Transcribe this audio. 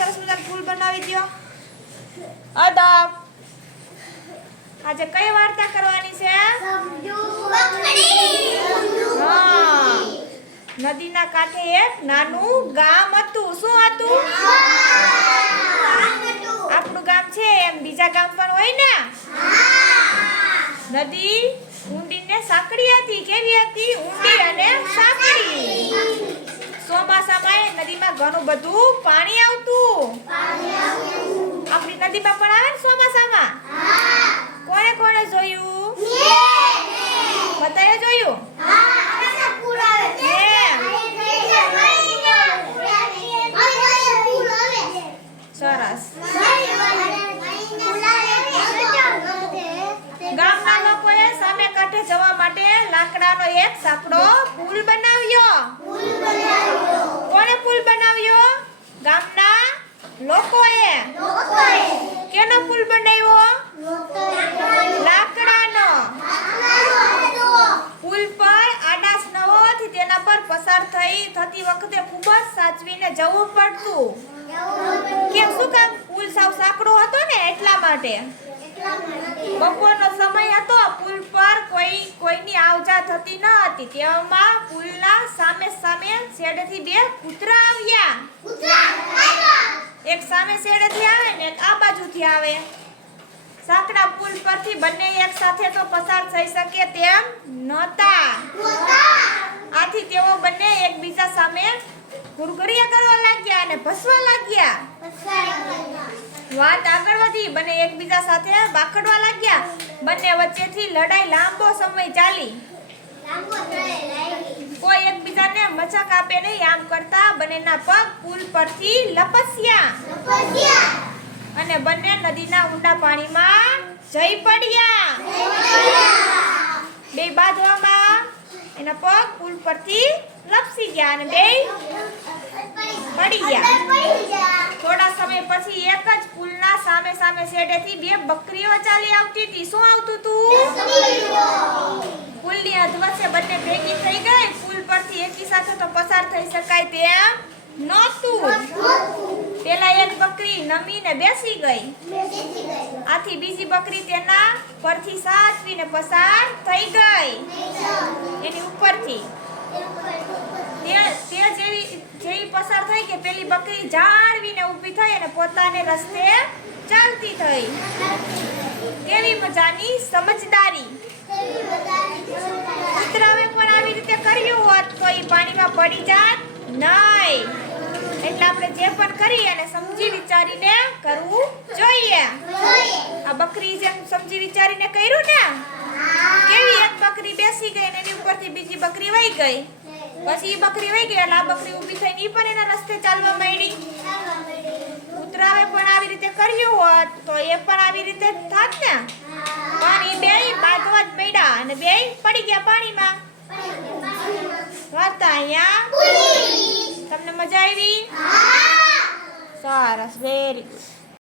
સરસ મજાનું ફૂલ બનાવી દો અદબ આજે કઈ વાર્તા કરવાની છે? નદીના કાંઠે એક નાનું ગામ હતું. શું હતું? આપણું ગામ છે એમ બીજા ગામ પણ હોય ને? નદી ઊંડી ને સાંકડી હતી. કેવી હતી? ઊંડી અને સાંકડી ચોમાસામાં નદીમાં ઘણું બધું પાણી આવતું આપણી નદીમાં પણ આવે ને ચોમાસામાં? કોણે કોણે જોયું? બતાવે જોયું? સરસ. ગામના લોકોએ સામે કાંઠે જવા માટે લાકડાનો એક સાંકડો પુલ બનાવ્યો. કોણે પુલ બનાવ્યો? ગામના લોકોએ કેનો પુલ બનાવ્યો? લાકડાનો. પુલ પર આડાશ ન હોવાથી તેના પર પસાર થઈ થતી વખતે ખૂબ જ સાચવીને જવું પડતું. કેમ શું કામ? પુલ સાવ સાંકડો હતો ને એટલા માટે. બપોરનો સમય હતો પુલ પર કોઈ કોઈની આવજા થતી ન હતી. તેવામાં પુલના સામે સામે શેડેથી બે કૂતરા આવ્યા. એક સામે શેડેથી આવે ને એક આ બાજુથી આવે. સાંકડા પુલ પરથી બંને એક સાથે તો પસાર થઈ શકે તેમ નહોતા. આથી તેઓ બંને એકબીજા સામે ગુરગુરિયા કરવા લાગ્યા અને ભસવા લાગ્યા. વાત આગળ વધી, બંને એકબીજા સાથે બાખડવા લાગ્યા. બંને વચ્ચેથી લડાઈ લાંબો સમય ચાલી. કોઈ એકબીજાને મજાક આપે નહીં આમ કરતા બંનેના પગ પુલ પરથી લપસ્યા. અને બંને નદીના ઊંડા પાણીમાં જઈ પડ્યા. બે બાજવામાં એના પગ પુલ પરથી લપસી ગયા અને બે પડી ગયા. થોડા સમય પછી એક જ પુલના સામે સામે શેડેથી બે બકરીઓ ચાલી આવતી હતી. શું આવતું હતું પુલની અધવચ્ચે બંને ભેગી થઈ ગઈ. પુલ પરથી એકી સાથે તો પસાર થઈ શકાય તેમ નહોતું. પેલા એક બકરી નમીને બેસી ગઈ. આથી બીજી બકરી તેના પરથી સાચવીને પસાર થઈ ગઈ. એની ઉપરથી. તે જેવી જેવી પસાર થઈ કે પેલી બકરી જાળવીને ઊભી થઈ અને પોતાને રસ્તે ચાલતી થઈ. કેવી મજાની સમજદારી કૂતરાએ પણ આવી રીતે કર્યું હોત તો એ પાણીમાં પડી જાત નહીં. એટલે આપણે જે પણ કરી અને સમજી વિચારીને કરવું જોઈએ. આ બકરી જેમ સમજી વિચારીને કર્યું ને? કેવી એક બકરી બેસી ગઈ અને એની ઉપરથી બીજી બકરી વહી ગઈ? પછી એ બકરી વહી ગઈ એટલે આ બકરી ઊભી થઈને એ પણ એના રસ્તે ચાલવા માંડી. કૂતરાએ પણ આવી રીતે કર્યું હોત તો એ પણ આવી રીતે થાત ને? પણ એ બે બાંધવા જ પડ્યા અને બે પડી ગયા પાણીમાં. વાર્તા અહીંયા? તમને મજા આવી? સરસ વેરી ગુડ